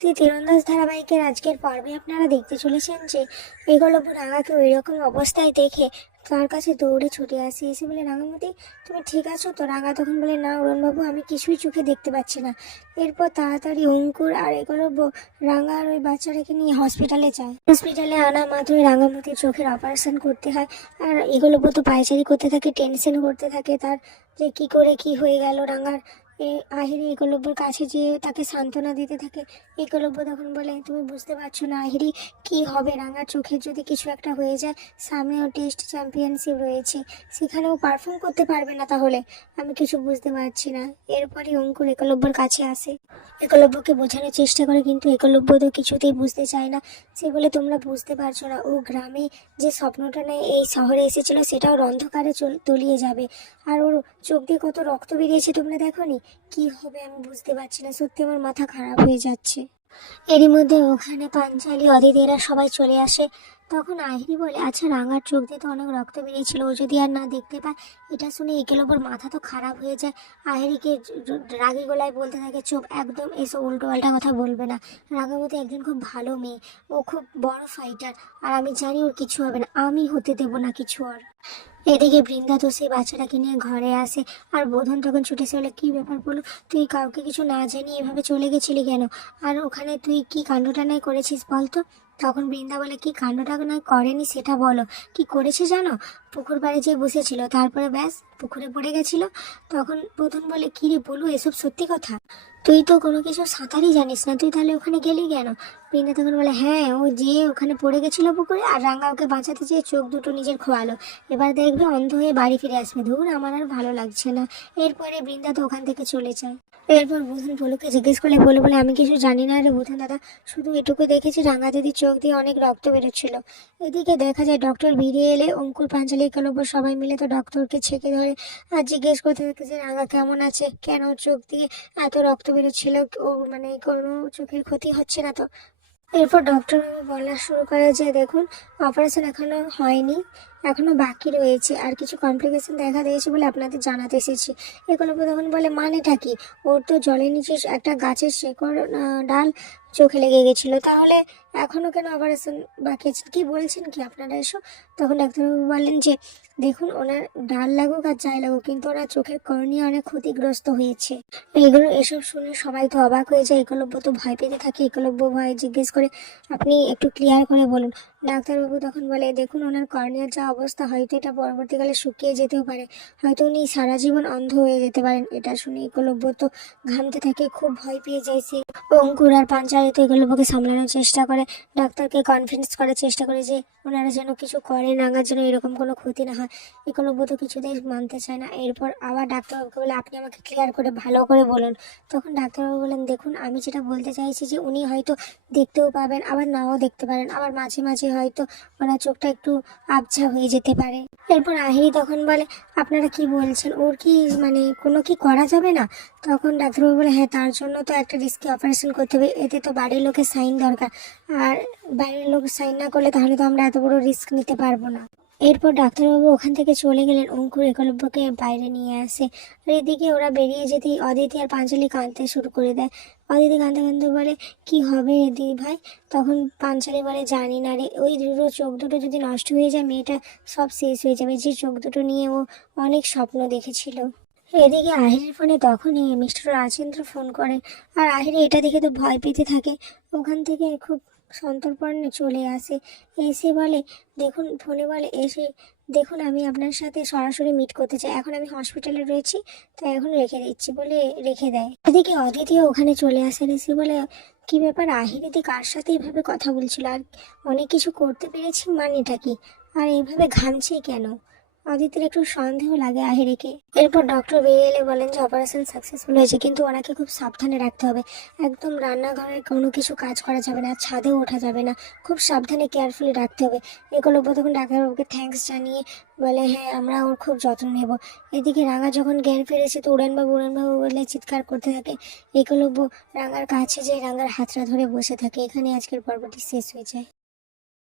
তুই তীরন্দাজ ধারাবাহিকের আজকের পর্বে আপনারা দেখতে চলেছেন যে এগুলো রাঙাকে ওই রকম অবস্থায় দেখে তার কাছে দৌড়ে ছুটে আসি। এসে বলে, রাঙামতি, তুমি ঠিক আছো তো? রাঙা তখন বলে, না অরুণবাবু, আমি কিছুই চোখে দেখতে পাচ্ছি না। এরপর তাড়াতাড়ি অঙ্কুর আর এগুলো রাঙা আর ওই বাচ্চাটাকে নিয়ে হসপিটালে যায়। হসপিটালে আনা মাত্রই রাঙামতির চোখের অপারেশন করতে হয়। আর এগুলো তো পায়চারি করতে থাকে টেনশন করতে থাকে, তার যে কি করে কি হয়ে গেল রাঙার। আহিরি একলব্যর কাছে যেয়ে তাকে সান্ত্বনা দিতে থাকে। একলব্য তখন বলে, তুমি বুঝতে পারছ না আহিরি, কি হবে? রাঙার চোখের যদি কিছু একটা হয়ে যায়, সামনেও টেস্ট চ্যাম্পিয়নশিপ রয়েছে। সেখানেও পারফর্ম করতে পারবে না তাহলে। আমি কিছু বুঝতে পারছি না। এরপরে অঙ্কুর একলব্যর কাছে আসে। একলব্যকে বোঝানোর চেষ্টা করে, কিন্তু একলব্য তো কিছুতেই বুঝতে চায় না। সে বলে, তোমরা বুঝতে পারছ না, ও গ্রামে যে স্বপ্নটা নেয় এই শহরে এসেছিল, সেটাও অন্ধকারে তলিয়ে যাবে। আর ওর চোখ দিয়ে কত রক্ত বেরিয়েছে তোমরা দেখোনি? কি হবে আমি বুঝতে পারছি না। সত্যি আমার মাথা খারাপ হয়ে যাচ্ছে। এরই মধ্যে ওখানে পাঞ্চালি অদিতিরা সবাই চলে আসে। তখন আহিরি বলে আচ্ছা রাঙার চোখ দিয়ে তো অনেক রক্ত বেরিয়েছিল, ও যদি আর না দেখতে পায়, এটা শুনে একের ওপর মাথা তো খারাপ হয়ে যায়। আহিরিকে রাগী গলায় বলতে থাকে চোখ একদম এসে উল্টো পাল্টা কথা বলবে না। রাঙামতি একজন খুব ভালো মেয়ে, ও খুব বড় ফাইটার আর আমি জানি ওর কিছু হবে না, আমি হতে দেবো না কিছু আর এদিকে বৃন্দা তো সেই বাচ্চাটাকে নিয়ে ঘরে আসে, আর বোধন তখন ছুটে এসে বলে, কী ব্যাপার বলো, তুই কাউকে কিছু না জানিয়ে এভাবে চলে গেছিলি কেন? আর ওখানে তুই কি কাণ্ডটা নাই করেছিস বলতো? তখন বৃন্দা বলে কি কাণ্ডটা নয় করেনি সেটা বলো। কি করেছে জানো? পুকুর পাড়ে যেয়ে বসেছিল, তারপরে ব্যাস পুকুরে পড়ে গেছিল। তখন প্রথম বলে, কি রে বলু, এসব সত্যি কথা? তুই তো কোনো কিছু সাঁতারই জানিস না, তুই তাহলে ওখানে গেলি কেন? বৃন্দা তখন বলে হ্যাঁ ও যে ওখানে পড়ে গেছিল পুকুরে আর রাঙ্গা ওকে বাঁচাতে চেয়ে চোখ দুটো নিজের খোয়ালো। এবার দেখবে অন্ধ হয়ে বাড়ি ফিরে আসবে। ধুর, আমার আর ভালো লাগছে না। এরপরে বৃন্দা তো ওখান থেকে চলে যায়। এরপর বুধন বলুকে জিজ্ঞেস করলে, বলে বলে, আমি কিছু জানি না রে বুধন দাদা, শুধু এটুকু দেখেছি রাঙা দিদির চোখ দিয়ে অনেক রক্ত বেরোচ্ছিল। এদিকে দেখা যায় ডক্টর বেরিয়ে এলে অঙ্কুর পাঞ্চালি কলব্য সবাই মিলে তো ডক্টরকে ছেঁকে ধরে আর জিজ্ঞেস করতে থাকে যে, রাঙা কেমন আছে? কেন চোখ দিয়ে এত রক্ত বেরোচ্ছিল? ও মানে কোনো চোখের ক্ষতি হচ্ছে না তো? এরপর ডক্টর বলা শুরু করে যে, দেখুন, অপারেশন এখনও হয়নি। এখনও বাকি রয়েছে। আর কিছু কমপ্লিকেশন দেখা দিয়েছে বলে আপনাদের জানাতে এসেছি। এগুলো তখন বলে মানেটা কি? ওর তো জলের নিচে একটা গাছের শেকড় ডাল চোখে লেগে গেছিল। তাহলে এখনও কেন অপারেশন বাকি আছে? কি বলছেন কি আপনারা এসো তখন ডাক্তারবাবু বললেন যে, দেখুন, ওনার ডাল লাগুক আর যাই লাগুক, কিন্তু ওনার চোখের কর্নিয়া অনেক ক্ষতিগ্রস্ত হয়েছে। এগুলো এসব শুনে সবাই তো অবাক হয়ে যায়। একলব্য তো ভয় পেতে থাকে। একলব্য ভয় জিজ্ঞেস করে আপনি একটু ক্লিয়ার করে বলুন। ডাক্তারবাবু তখন বলে, দেখুন, ওনার কর্নিয়ার যা অবস্থা, হয়তো এটা পরবর্তীকালে শুকিয়ে যেতেও পারে। হয়তো উনি সারা জীবন অন্ধ হয়ে যেতে পারেন। এটা শুনে একলব্য তো ঘামতে থাকে, খুব ভয় পেয়ে যায় সে। অঙ্কুর আর পাঞ্চালি তো একলব্যকে সামলানোর চেষ্টা করে। ডাক্তারকে কনফিডেন্স করার চেষ্টা করে যে, ওনারা যেন কিছু করে নাগার যেন এরকম কোনো ক্ষতি না হয়। একলব্য তো কিছুতেই মানতে চায় না। এরপর আবার ডাক্তারবাবুকে বলে, আপনি আমাকে ক্লিয়ার করে, ভালো করে বলুন। তখন ডাক্তারবাবু বলেন, দেখুন, আমি যেটা বলতে চাইছি যে, উনি হয়তো দেখতেও পাবেন, আবার নাও দেখতে পারেন। আবার মাঝে মাঝে হয়তো ওনার চোখটা একটু আবছা হয়ে যেতে পারে। এরপর আহিরি তখন বলে, আপনারা কি বলছেন? ওর কি মানে কোনো কি করা যাবে না? তখন ডাক্তারবাবু বলে হ্যাঁ তার জন্য তো একটা রিস্কি অপারেশন করতে হবে। এতে তো বাড়ির লোকের সাইন দরকার। আর বাইরের লোক সাইন না করলে তাহলে তো আমরা এত বড় রিস্ক নিতে পারব না। এরপর ডাক্তারবাবু ওখান থেকে চলে গেলেন। অঙ্কুর একলব্যকে বাইরে নিয়ে আসে। আর এদিকে ওরা বেরিয়ে যেতেই অদিতি আর পাঞ্চালি কাঁদতে শুরু করে দেয়। অদিতি কাঁদতে কাঁদতে বলে, কি হবে দিদি ভাই? তখন পাঞ্চালি বলে, জানি না রে, ওই দুটো চোখ দুটো যদি নষ্ট হয়ে যায়, মেয়েটা সব শেষ হয়ে যাবে। যে চোখ দুটো নিয়ে ও অনেক স্বপ্ন দেখেছিল। এদিকে আহিরের ফোনে তখনই মিস্টার রাজেন্দ্র ফোন করে। আর আহিরে এটা দেখে তো ভয় পেতে থাকে। ওখান থেকে খুব সন্তর্পণে চলে আসে। এসে বলে, দেখুন, ফোনে বলে, এসে দেখুন, আমি আপনার সাথে সরাসরি মিট করতে চাই। এখন আমি হসপিটালে রয়েছি, তো এখন রেখে দিচ্ছি। বলে রেখে দেয়। এদিকে অদিতিও ওখানে চলে আসে। এসে বলে, কি ব্যাপার আহিরিদি কার সাথে এভাবে কথা বলছিল? আর অনেক কিছু করতে পেরেছি মানেটা কি? আর এইভাবে ঘামছে কেন? অদিতির একটু সন্দেহ লাগে আহিরিকে। এরপর ডক্টর বেরিয়ে এলে বলেন যে অপারেশন সাকসেসফুল হয়েছে, কিন্তু ওনাকে খুব সাবধানে রাখতে হবে। একদম রান্নাঘরে কোনো কিছু কাজ করা যাবে না ছাদেও ওঠা যাবে না। খুব সাবধানে কেয়ারফুলি রাখতে হবে। এগুলো তখন ডাক্তারবাবুকে থ্যাঙ্কস জানিয়ে বলে হ্যাঁ আমরা ওর খুব যত্ন নেব। এদিকে রাঙা যখন জ্ঞান ফিরেছে, তো উড়ানবাবু উড়ানবাবু বলে চিৎকার করতে থাকে। একলব্য রাঙার কাছে যে রাঙার হাতটা ধরে বসে থাকে। এখানে আজকের পর্বটি শেষ হয়ে যায়।